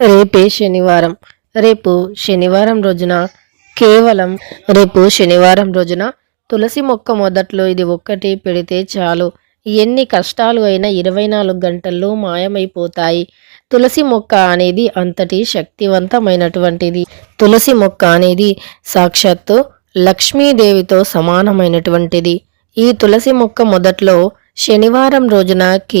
రేపే శనివారం. రేపు శనివారం రోజున కేవలం రేపు శనివారం రోజున తులసి మొక్క మొదట్లో ఇది ఒక్కటి పెడితే చాలు. ఎన్ని కష్టాలు అయినా ఇరవై నాలుగు గంటల్లో మాయమైపోతాయి. తులసి మొక్క అనేది అంతటి శక్తివంతమైనటువంటిది. తులసి మొక్క అనేది సాక్షాత్తు లక్ష్మీదేవితో సమానమైనటువంటిది. ఈ తులసి మొక్క మొదట్లో శనివారం రోజున K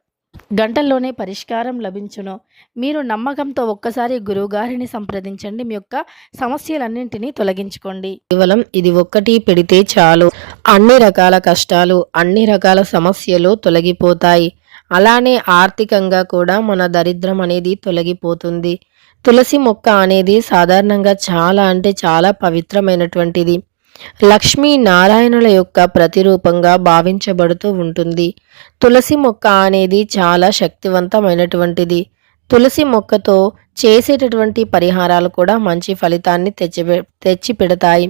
గంటల్లోనే పరిష్కారం లభించును. మీరు నమ్మకంతో ఒక్కసారి గురువుగారిని సంప్రదించండి. మీ యొక్క సమస్యలన్నింటినీ తొలగించుకోండి. కేవలం ఇది ఒక్కటి పెడితే చాలు. అన్ని రకాల కష్టాలు అన్ని రకాల సమస్యలు తొలగిపోతాయి. అలానే ఆర్థికంగా కూడా మన దరిద్రం అనేది తొలగిపోతుంది. తులసి మొక్క అనేది సాధారణంగా చాలా అంటే చాలా పవిత్రమైనటువంటిది. లక్ష్మీ నారాయణుల యొక్క ప్రతిరూపంగా భావించబడుతూ ఉంటుంది. తులసి మొక్క అనేది చాలా శక్తివంతమైనటువంటిది. తులసి మొక్కతో చేసేటటువంటి పరిహారాలు కూడా మంచి ఫలితాన్ని తెచ్చిపె తెచ్చిపెడతాయి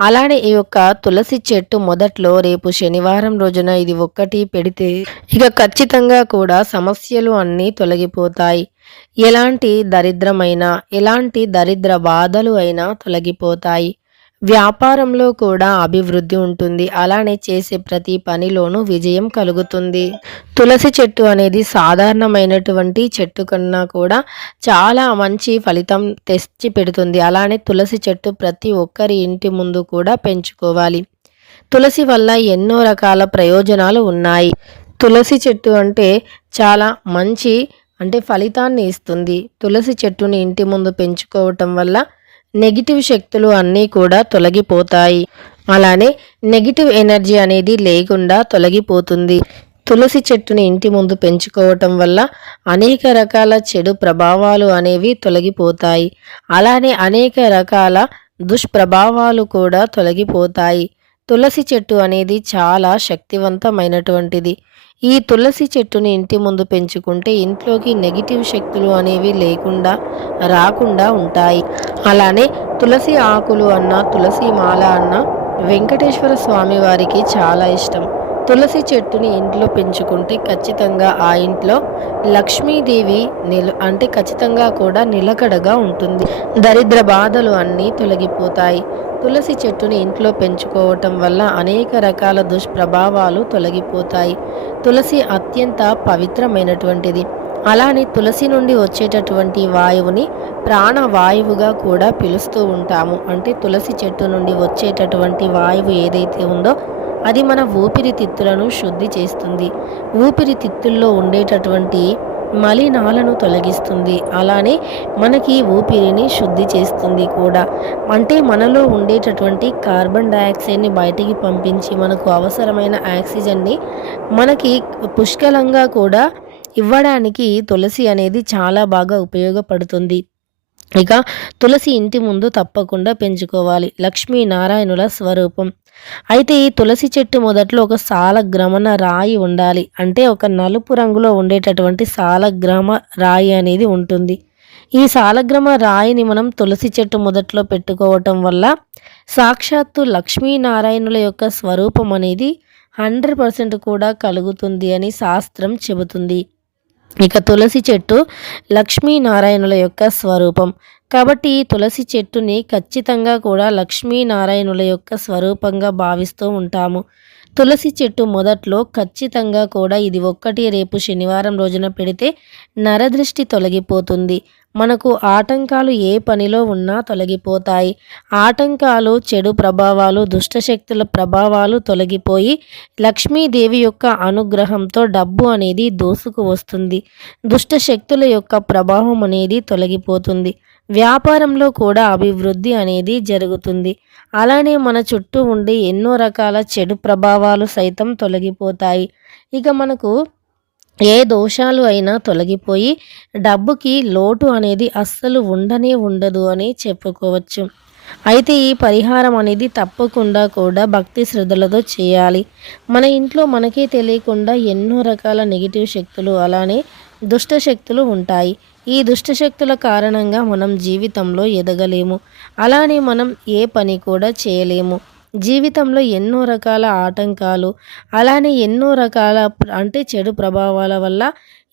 అలానే ఈ యొక్క తులసి చెట్టు మొదట్లో రేపు శనివారం రోజున ఇది ఒక్కటి పెడితే ఇక ఖచ్చితంగా కూడా సమస్యలు అన్నీ తొలగిపోతాయి. ఎలాంటి దరిద్రమైనా ఎలాంటి దరిద్ర బాధలు అయినా తొలగిపోతాయి. వ్యాపారంలో కూడా అభివృద్ధి ఉంటుంది. అలానే చేసే ప్రతి పనిలోనూ విజయం కలుగుతుంది. తులసి చెట్టు అనేది సాధారణమైనటువంటి చెట్టు కన్నా కూడా చాలా మంచి ఫలితం తెచ్చి పెడుతుంది. అలానే తులసి చెట్టు ప్రతి ఒక్కరి ఇంటి ముందు కూడా పెంచుకోవాలి. తులసి వల్ల ఎన్నో రకాల ప్రయోజనాలు ఉన్నాయి. తులసి చెట్టు అంటే చాలా మంచి అంటే ఫలితాన్ని ఇస్తుంది. తులసి చెట్టుని ఇంటి ముందు పెంచుకోవటం వల్ల నెగిటివ్ శక్తులు అన్నీ కూడా తొలగిపోతాయి. అలానే నెగిటివ్ ఎనర్జీ అనేది లేకుండా తొలగిపోతుంది. తులసి చెట్టుని ఇంటి ముందు పెంచుకోవటం వల్ల అనేక రకాల చెడు ప్రభావాలు అనేవి తొలగిపోతాయి. అలానే అనేక రకాల దుష్ప్రభావాలు కూడా తొలగిపోతాయి. తులసి చెట్టు అనేది చాలా శక్తివంతమైనటువంటిది. ఈ తులసి చెట్టుని ఇంటి ముందు పెంచుకుంటే ఇంట్లోకి నెగిటివ్ శక్తులు అనేవి లేకుండా రాకుండా ఉంటాయి. అలానే తులసి ఆకులు అన్న తులసి మాల అన్న వెంకటేశ్వర స్వామి వారికి చాలా ఇష్టం. తులసి చెట్టుని ఇంట్లో పెంచుకుంటే ఖచ్చితంగా ఆ ఇంట్లో లక్ష్మీదేవి నిల అంటే ఖచ్చితంగా కూడా నిలకడగా ఉంటుంది. దరిద్ర బాధలు అన్నీ తొలగిపోతాయి. తులసి చెట్టుని ఇంట్లో పెంచుకోవటం వల్ల అనేక రకాల దుష్ప్రభావాలు తొలగిపోతాయి. తులసి అత్యంత పవిత్రమైనటువంటిది. అలానే తులసి నుండి వచ్చేటటువంటి వాయువుని ప్రాణవాయువుగా కూడా పిలుస్తూ ఉంటాము. అంటే తులసి చెట్టు నుండి వచ్చేటటువంటి వాయువు ఏదైతే ఉందో అది మన ఊపిరితిత్తులను శుద్ధి చేస్తుంది. ఊపిరితిత్తుల్లో ఉండేటటువంటి మలినాలను తొలగిస్తుంది. అలానే మనకి ఊపిరిని శుద్ధి చేస్తుంది కూడా. అంటే మనలో ఉండేటటువంటి కార్బన్ డయాక్సైడ్ని బయటికి పంపించి మనకు అవసరమైన ఆక్సిజన్ని మనకి పుష్కలంగా కూడా ఇవ్వడానికి తులసి అనేది చాలా బాగా ఉపయోగపడుతుంది. ఇక తులసి ఇంటి ముందు తప్పకుండా పెంచుకోవాలి. లక్ష్మీనారాయణుల స్వరూపం. అయితే ఈ తులసి చెట్టు మొదట్లో ఒక సాలగ్రమణ రాయి ఉండాలి. అంటే ఒక నలుపు రంగులో ఉండేటటువంటి సాలగ్రామ రాయి అనేది ఉంటుంది. ఈ సాలగ్రమ రాయిని మనం తులసి చెట్టు మొదట్లో పెట్టుకోవటం వల్ల సాక్షాత్తు లక్ష్మీనారాయణుల యొక్క స్వరూపం అనేది హండ్రెడ్ పర్సెంట్ కూడా కలుగుతుంది అని శాస్త్రం చెబుతుంది. ఇక తులసి చెట్టు లక్ష్మీనారాయణుల యొక్క స్వరూపం. కాబట్టి తులసి చెట్టుని ఖచ్చితంగా కూడా లక్ష్మీనారాయణుల యొక్క స్వరూపంగా భావిస్తూ ఉంటాము. తులసి చెట్టు మొదట్లో ఖచ్చితంగా కూడా ఇది ఒక్కటి రేపు శనివారం రోజున పెడితే నరదృష్టి తొలగిపోతుంది. మనకు ఆటంకాలు ఏ పనిలో ఉన్నా తొలగిపోతాయి. ఆటంకాలు చెడు ప్రభావాలు దుష్టశక్తుల ప్రభావాలు తొలగిపోయి లక్ష్మీదేవి యొక్క అనుగ్రహంతో డబ్బు అనేది దోసుకు వస్తుంది. దుష్టశక్తుల యొక్క ప్రభావం అనేది తొలగిపోతుంది. వ్యాపారంలో కూడా అభివృద్ధి అనేది జరుగుతుంది. అలానే మన చుట్టూ ఉండే ఎన్నో రకాల చెడు ప్రభావాలు సైతం తొలగిపోతాయి. ఇక మనకు ఏ దోషాలు అయినా తొలగిపోయి డబ్బుకి లోటు అనేది అస్సలు ఉండనే ఉండదు అని చెప్పుకోవచ్చు. అయితే ఈ పరిహారం అనేది తప్పకుండా కూడా భక్తి శ్రద్ధలతో చేయాలి. మన ఇంట్లో మనకే తెలియకుండా ఎన్నో రకాల నెగిటివ్ శక్తులు అలానే దుష్ట శక్తులు ఉంటాయి. ఈ దుష్ట శక్తుల కారణంగా మనం జీవితంలో ఎదగలేము. అలానే మనం ఏ పని కూడా చేయలేము. జీవితంలో ఎన్నో రకాల ఆటంకాలు అలానే ఎన్నో రకాల అంటే చెడు ప్రభావాల వల్ల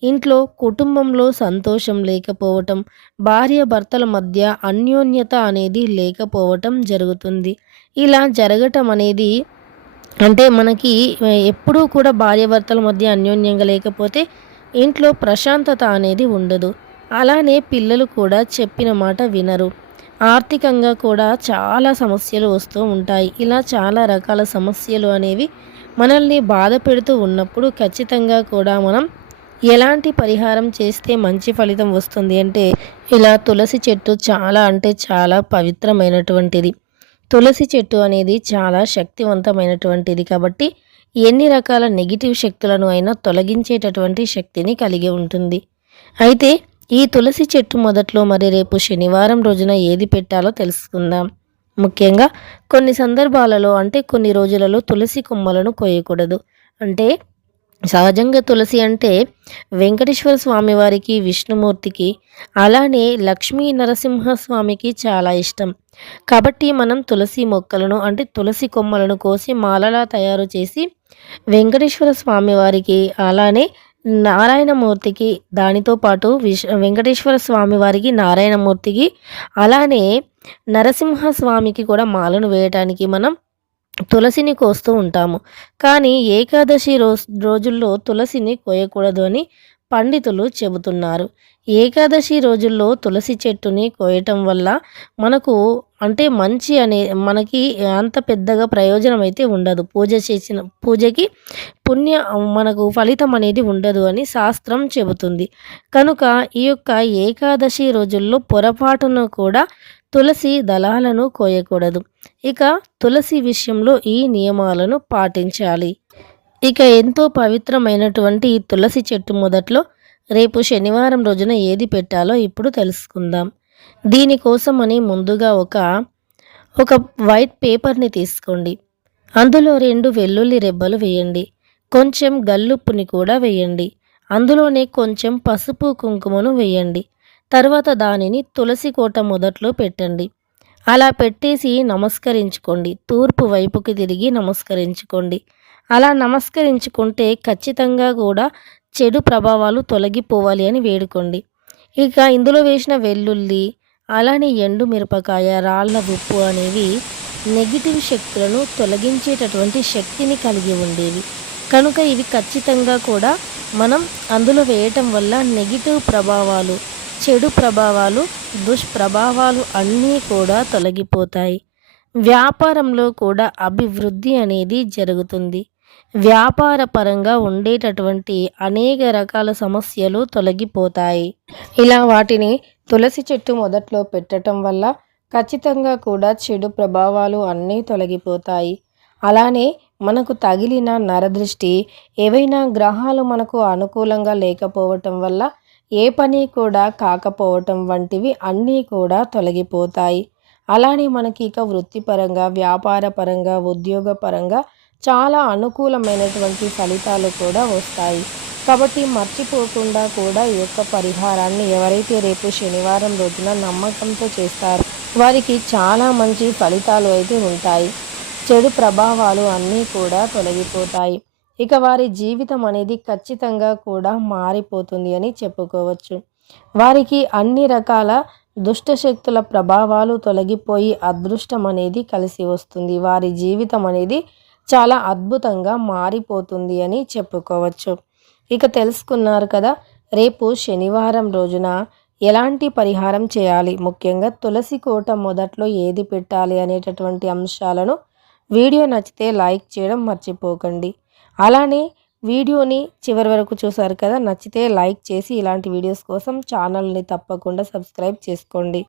ఇంట్లో కుటుంబంలో సంతోషం లేకపోవటం భార్య భర్తల మధ్య అన్యోన్యత అనేది లేకపోవటం జరుగుతుంది. ఇలా జరగటం అనేది అంటే మనకి ఎప్పుడూ కూడా భార్యాభర్తల మధ్య అన్యోన్యంగా లేకపోతే ఇంట్లో ప్రశాంతత అనేది ఉండదు. అలానే పిల్లలు కూడా చెప్పిన మాట వినరు. ఆర్థికంగా కూడా చాలా సమస్యలు వస్తూ ఉంటాయి. ఇలా చాలా రకాల సమస్యలు అనేవి మనల్ని బాధ పెడుతూ ఉన్నప్పుడు ఖచ్చితంగా కూడా మనం ఎలాంటి పరిహారం చేస్తే మంచి ఫలితం వస్తుంది అంటే ఇలా తులసి చెట్టు చాలా అంటే చాలా పవిత్రమైనటువంటిది. తులసి చెట్టు అనేది చాలా శక్తివంతమైనటువంటిది కాబట్టి ఎన్ని రకాల నెగిటివ్ శక్తులను అయినా తొలగించేటటువంటి శక్తిని కలిగి ఉంటుంది. అయితే ఈ తులసి చెట్టు మొదట్లో మరి రేపు శనివారం రోజున ఏది పెట్టాలో తెలుసుకుందాం. ముఖ్యంగా కొన్ని సందర్భాలలో అంటే కొన్ని రోజులలో తులసి కొమ్మలను కోయకూడదు. అంటే సహజంగా తులసి అంటే వెంకటేశ్వర స్వామి వారికి విష్ణుమూర్తికి అలానే లక్ష్మీ నరసింహస్వామికి చాలా ఇష్టం. కాబట్టి మనం తులసి మొక్కలను అంటే తులసి కొమ్మలను కోసి మాలలా తయారు చేసి వెంకటేశ్వర స్వామి వారికి అలానే నారాయణమూర్తికి దానితో పాటు విశ్ వెంకటేశ్వర స్వామి వారికి నారాయణమూర్తికి అలానే నరసింహ స్వామికి కూడా మాలను వేయటానికి మనం తులసిని కోస్తూ ఉంటాము. కానీ ఏకాదశి రోజు రోజుల్లో తులసిని కోయకూడదు అని పండితులు చెబుతున్నారు. ఏకాదశి రోజుల్లో తులసి చెట్టుని కోయటం వల్ల మనకు అంటే మంచి అనే మనకి అంత పెద్దగా ప్రయోజనం అయితే ఉండదు. పూజ చేసిన పూజకి పుణ్య మనకు ఫలితం అనేది ఉండదు అని శాస్త్రం చెబుతుంది. కనుక ఈ యొక్క ఏకాదశి రోజుల్లో పొరపాటును కూడా తులసి దళాలను కోయకూడదు. ఇక తులసి విషయంలో ఈ నియమాలను పాటించాలి. ఇక ఎంతో పవిత్రమైనటువంటి ఈ తులసి చెట్టు మొదట్లో రేపు శనివారం రోజున ఏది పెట్టాలో ఇప్పుడు తెలుసుకుందాం. దీనికోసమని ముందుగా ఒక ఒక వైట్ పేపర్ని తీసుకోండి. అందులో రెండు వెల్లుల్లి రెబ్బలు వేయండి. కొంచెం గల్లుప్పుని కూడా వేయండి. అందులోనే కొంచెం పసుపు కుంకుమను వేయండి. తర్వాత దానిని తులసి కోట మొదట్లో పెట్టండి. అలా పెట్టేసి నమస్కరించుకోండి. తూర్పు వైపుకి తిరిగి నమస్కరించుకోండి. అలా నమస్కరించుకుంటే ఖచ్చితంగా కూడా చెడు ప్రభావాలు తొలగిపోవాలి అని వేడుకోండి. ఇక ఇందులో వేసిన వెల్లుల్లి అలానే ఎండు మిరపకాయ రాళ్ళ ఉప్పు అనేవి నెగిటివ్ శక్తులను తొలగించేటటువంటి శక్తిని కలిగి ఉండేవి. కనుక ఇవి ఖచ్చితంగా కూడా మనం అందులో వేయటం వల్ల నెగిటివ్ ప్రభావాలు చెడు ప్రభావాలు దుష్ప్రభావాలు అన్నీ కూడా తొలగిపోతాయి. వ్యాపారంలో కూడా అభివృద్ధి అనేది జరుగుతుంది. వ్యాపార పరంగా ఉండేటటువంటి అనేక రకాల సమస్యలు తొలగిపోతాయి. ఇలా వాటిని తులసి చెట్టు మొదట్లో పెట్టడం వల్ల ఖచ్చితంగా కూడా చెడు ప్రభావాలు అన్నీ తొలగిపోతాయి. అలానే మనకు తగిలిన నరదృష్టి ఏవైనా గ్రహాలు మనకు అనుకూలంగా లేకపోవటం వల్ల ఏ పని కూడా కాకపోవటం వంటివి అన్నీ కూడా తొలగిపోతాయి. అలానే మనకి ఇక వృత్తిపరంగా వ్యాపార పరంగా చాలా అనుకూలమైనటువంటి ఫలితాలు కూడా వస్తాయి. కాబట్టి మర్చిపోకుండా కూడా ఈ యొక్క పరిహారాన్ని ఎవరైతే రేపు శనివారం రోజున నమ్మకంతో చేస్తారో వారికి చాలా మంచి ఫలితాలు అయితే ఉంటాయి. చెడు ప్రభావాలు అన్నీ కూడా తొలగిపోతాయి. ఇక వారి జీవితం అనేది ఖచ్చితంగా కూడా మారిపోతుంది అని చెప్పుకోవచ్చు. వారికి అన్ని రకాల దుష్టశక్తుల ప్రభావాలు తొలగిపోయి అదృష్టం అనేది కలిసి వస్తుంది. వారి జీవితం అనేది చాలా అద్భుతంగా మారిపోతుంది అని చెప్పుకోవచ్చు. ఇక తెలుసుకున్నారు కదా రేపు శనివారం రోజున ఎలాంటి పరిహారం చేయాలి? ముఖ్యంగా తులసి కోట మొదట్లో ఏది పెట్టాలి అనేటటువంటి అంశాలను వీడియో నచ్చితే లైక్ చేయడం మర్చిపోకండి. అలానే వీడియోని చివరి వరకు చూసారు కదా నచ్చితే లైక్ చేసి ఇలాంటి వీడియోస్ కోసం ఛానల్ని తప్పకుండా సబ్స్క్రైబ్ చేసుకోండి.